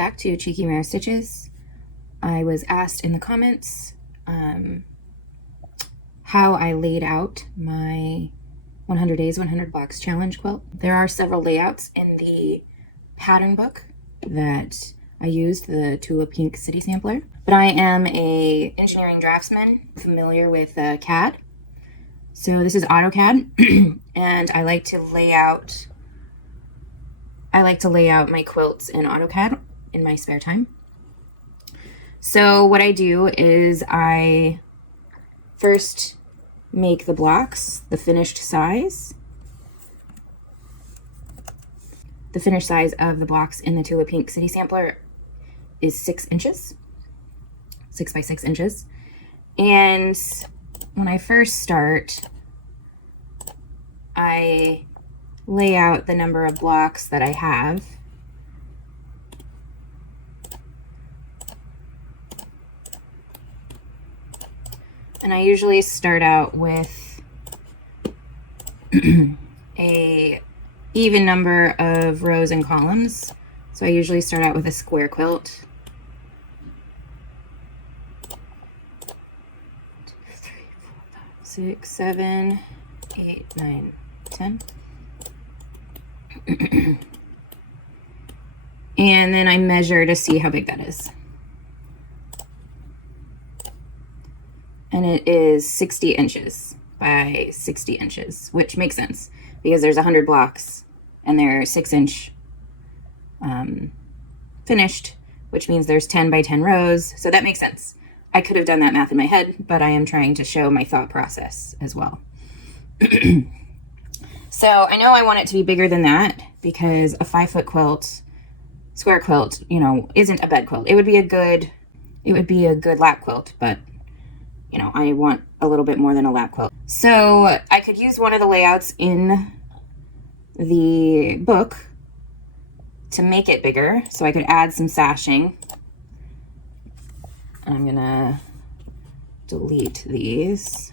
back to Cheeky Mare Stitches. I was asked in the comments how I laid out my 100 Days, 100 Blocks Challenge quilt. There are several layouts in the pattern book that I used, the Tulip Pink City Sampler. But I am a engineering draftsman, familiar with CAD. So this is AutoCAD, and I like to lay out my quilts in AutoCAD in my spare time. So what I do is I first make the blocks the finished size. The finished size of the blocks in the Tulip Pink City Sampler is 6 inches, 6 by 6 inches. And when I first start, I lay out the number of blocks that I have. And I usually start out with a even number of rows and columns. So I usually start out with a square quilt. 2, 3, 4, 5, 6, 7, 8, 9, 10. And then I measure to see how big that is. And it is 60 inches by 60 inches, which makes sense because there's 100 blocks and they're 6-inch finished, which means there's 10 by 10 rows. So that makes sense. I could have done that math in my head, but I am trying to show my thought process as well. So I know I want it to be bigger than that because a 5-foot quilt, square quilt, you know, isn't a bed quilt. It would be a good lap quilt, but you know, I want a little bit more than a lap quilt. So I could use one of the layouts in the book to make it bigger. So I could add some sashing. And I'm gonna delete these.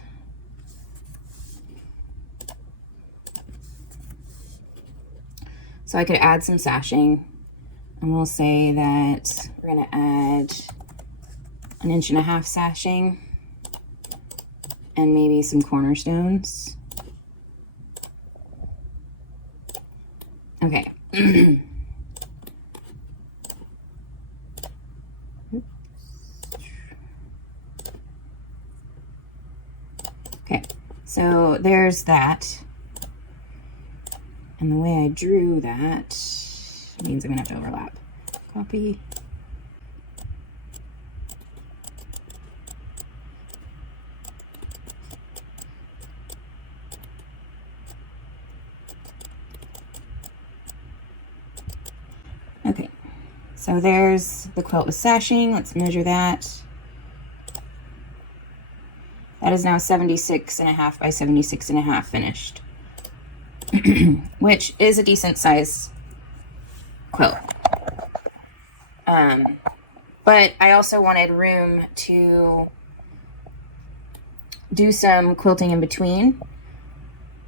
So I could add some sashing, and we'll say that we're gonna add 1.5 inch sashing and maybe some cornerstones. Okay. Okay, so there's that. And the way I drew that means I'm gonna have to overlap. Copy. Okay, so there's the quilt with sashing. Let's measure that. That is now 76.5 by 76.5 finished. Which is a decent size quilt. But I also wanted room to do some quilting in between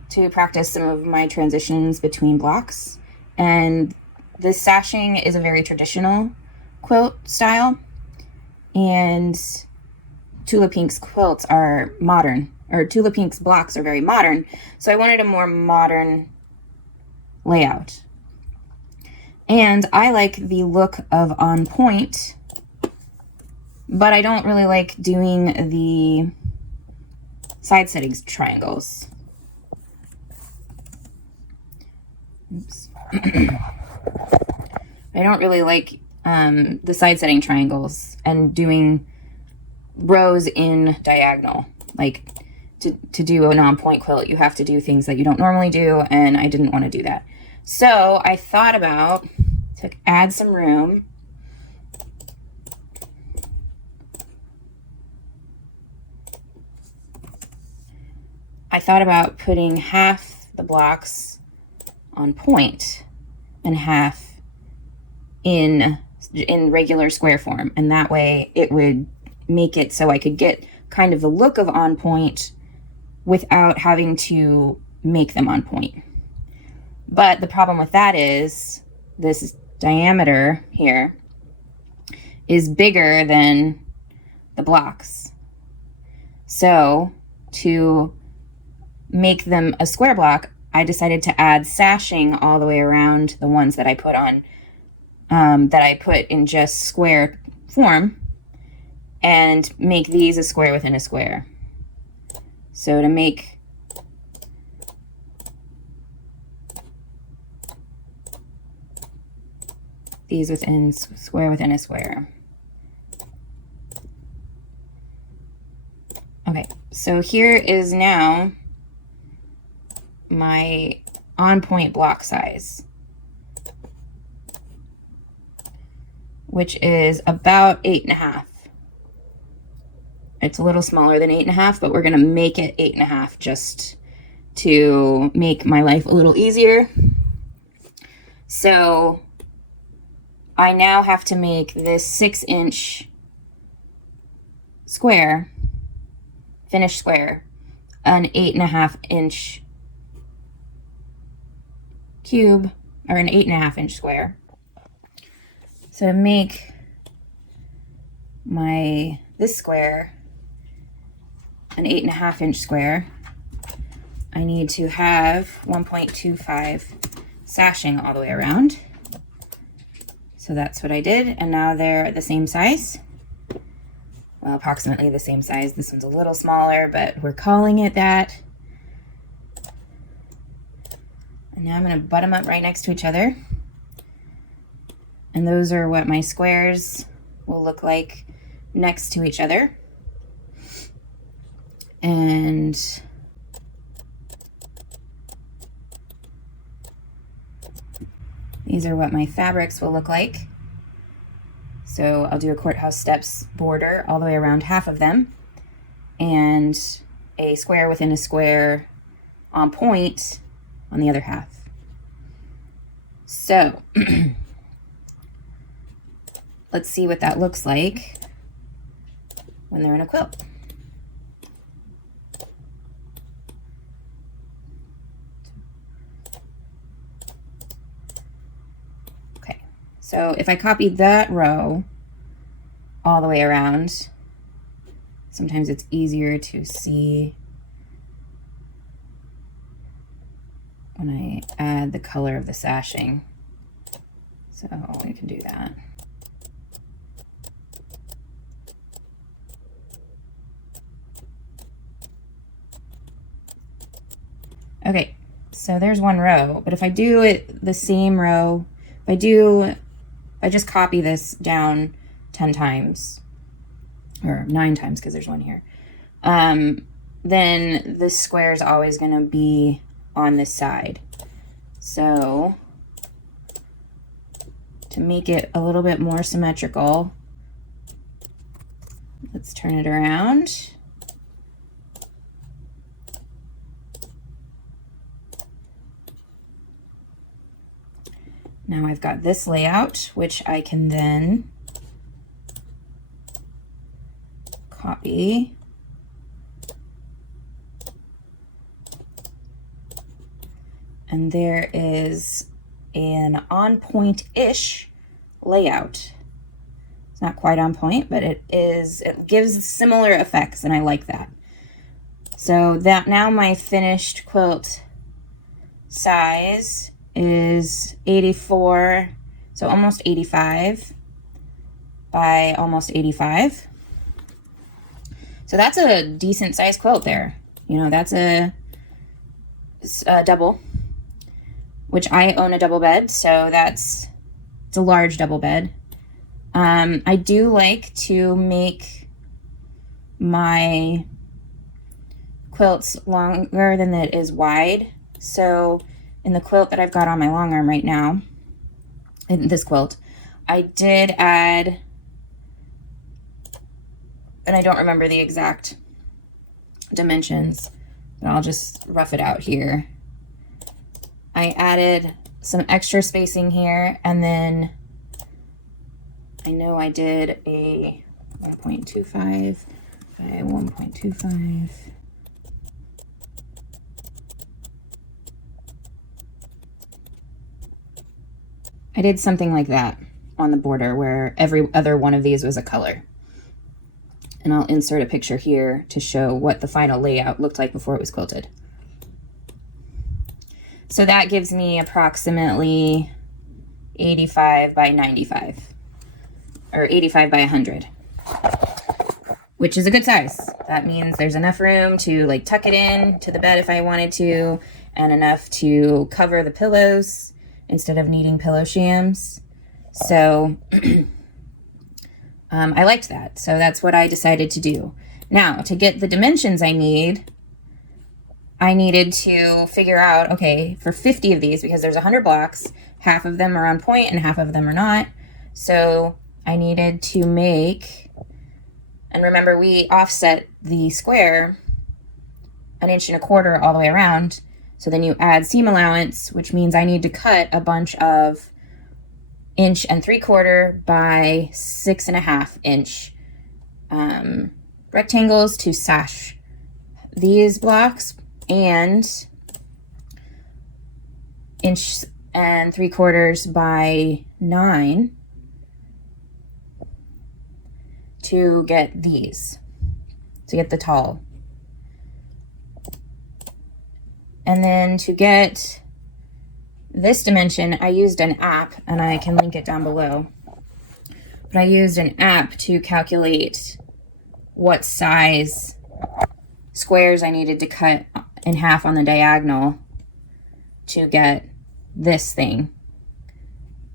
to practice some of my transitions between blocks. And this sashing is a very traditional quilt style, and Tulip Pink's quilts are modern. Or Tulip Pink's blocks are very modern, so I wanted a more modern layout. And I like the look of On Point, but I don't really like doing the side settings triangles. Oops. I don't really like the side setting triangles and doing rows in diagonal. Like, to do an on-point quilt, you have to do things that you don't normally do, and I didn't want to do that. So I thought about to add some room. I thought about putting half the blocks on point and half in regular square form, and that way it would make it so I could get kind of the look of On Point without having to make them on point. But the problem with that is this diameter here is bigger than the blocks. So to make them a square block, I decided to add sashing all the way around the ones that I put on, that I put in just square form, and make these a square within a square. So to make these within square within a square. Okay, so here is now my on-point block size, which is about 8.5. It's a little smaller than 8.5, but we're gonna make it 8.5 just to make my life a little easier. So I now have to make this 6-inch square, finished square, an 8.5-inch cube, or an 8.5-inch square. So to make this square an 8.5-inch square, I need to have 1.25 sashing all the way around. So that's what I did, and now they're the same size. Well, approximately the same size. This one's a little smaller, but we're calling it that. And now I'm going to butt them up right next to each other. And those are what my squares will look like next to each other. And these are what my fabrics will look like. So I'll do a courthouse steps border all the way around half of them, and a square within a square on point on the other half. So let's see what that looks like when they're in a quilt. Okay, so if I copy that row all the way around, sometimes it's easier to see when I add the color of the sashing. So we can do that. Okay, so there's one row, but if I do it the same row, if I just copy this down 10 times, or 9 times because there's one here, then this square is always going to be on this side. So to make it a little bit more symmetrical, let's turn it around. Now I've got this layout, which I can then copy and there is an on-point-ish layout. It's not quite on point, but it gives similar effects, and I like that. So that now my finished quilt size is 84, so almost 85 by almost 85. So that's a decent sized quilt there. You know, that's a double, which I own a double bed, so it's a large double bed. I do like to make my quilts longer than it is wide. So in the quilt that I've got on my long arm right now, in this quilt, I did add, and I don't remember the exact dimensions, but I'll just rough it out here. I added some extra spacing here, and then I know I did a 1.25 by 1.25. I did something like that on the border where every other one of these was a color. And I'll insert a picture here to show what the final layout looked like before it was quilted. So that gives me approximately 85 by 95, or 85 by 100, which is a good size. That means there's enough room to like tuck it in to the bed if I wanted to, and enough to cover the pillows instead of needing pillow shams. So I liked that. So that's what I decided to do. Now, to get the dimensions I needed to figure out, okay, for 50 of these, because there's 100 blocks, half of them are on point and half of them are not. So I needed to make, and remember we offset the square 1.25 inches all the way around. So then you add seam allowance, which means I need to cut a bunch of 1.75 inches by 6.5 inch rectangles to sash these blocks, and 1.75 inches by 9 to get these, to get the tall. And then to get this dimension, I used an app, and I can link it down below. But I used an app to calculate what size squares I needed to cut in half on the diagonal to get this thing,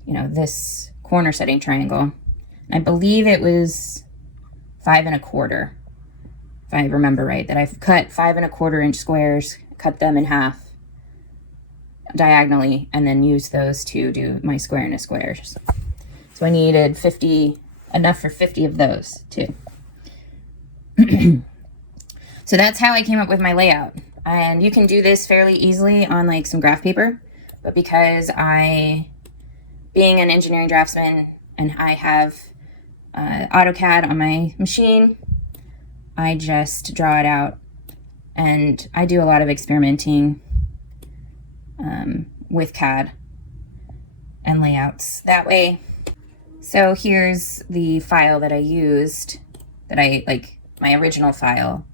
you know, this corner setting triangle. I believe it was 5.25, if I remember right, that I've cut 5.25 inch squares, cut them in half diagonally, and then use those to do my square in a squares. So I needed 50, enough for 50 of those too. So that's how I came up with my layout. And you can do this fairly easily on like some graph paper, but because being an engineering draftsman and I have AutoCAD on my machine, I just draw it out, and I do a lot of experimenting with CAD and layouts that way. So here's the file that I used, that I like, my original file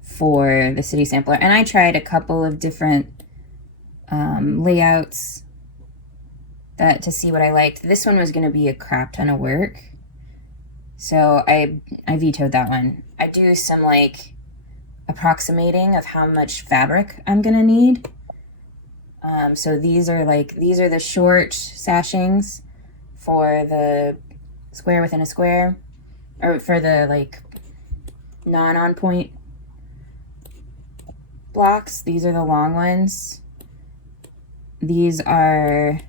for the city sampler. And I tried a couple of different layouts to see what I liked. This one was going to be a crap ton of work, so I vetoed that one. I do some like approximating of how much fabric I'm going to need. So these are the short sashings for the square within a square, or for the like non-on point blocks. These are the long ones. These are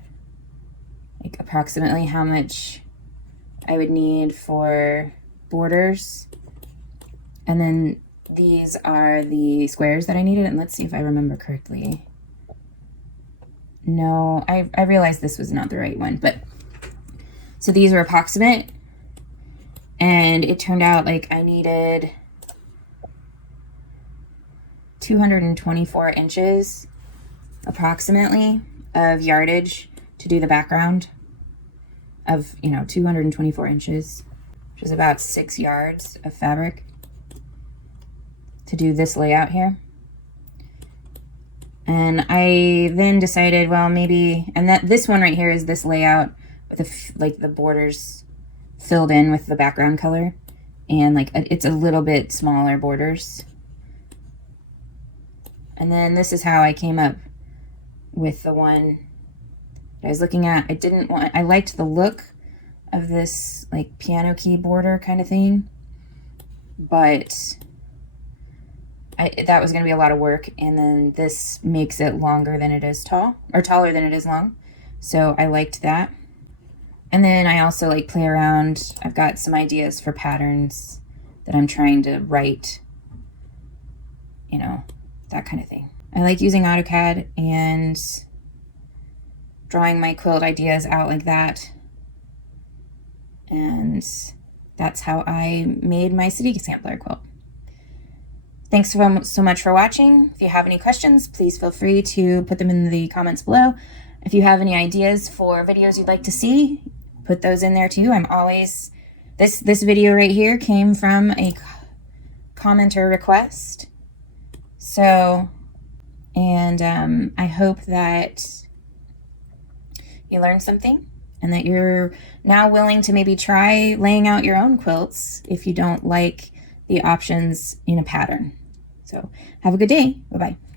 like approximately how much I would need for borders. And then these are the squares that I needed. And let's see if I remember correctly. No, I realized this was not the right one, but so these were approximate, and it turned out like I needed 224 inches approximately of yardage to do the background of, 224 inches, which is about 6 yards of fabric to do this layout here. And I then decided, well, maybe, and this one right here is this layout with the borders filled in with the background color, and like it's a little bit smaller borders. And then this is how I came up with the one that I was looking at. I liked the look of this like piano key border kind of thing, but that was going to be a lot of work, and then this makes it longer than it is tall, or taller than it is long. So I liked that. And then I also like play around. I've got some ideas for patterns that I'm trying to write, that kind of thing. I like using AutoCAD and drawing my quilt ideas out like that. And that's how I made my city sampler quilt. Thanks so much for watching. If you have any questions, please feel free to put them in the comments below. If you have any ideas for videos you'd like to see, put those in there too. I'm always, this video right here came from a commenter request. So, and I hope that you learned something and that you're now willing to maybe try laying out your own quilts if you don't like the options in a pattern. So have a good day. Bye-bye.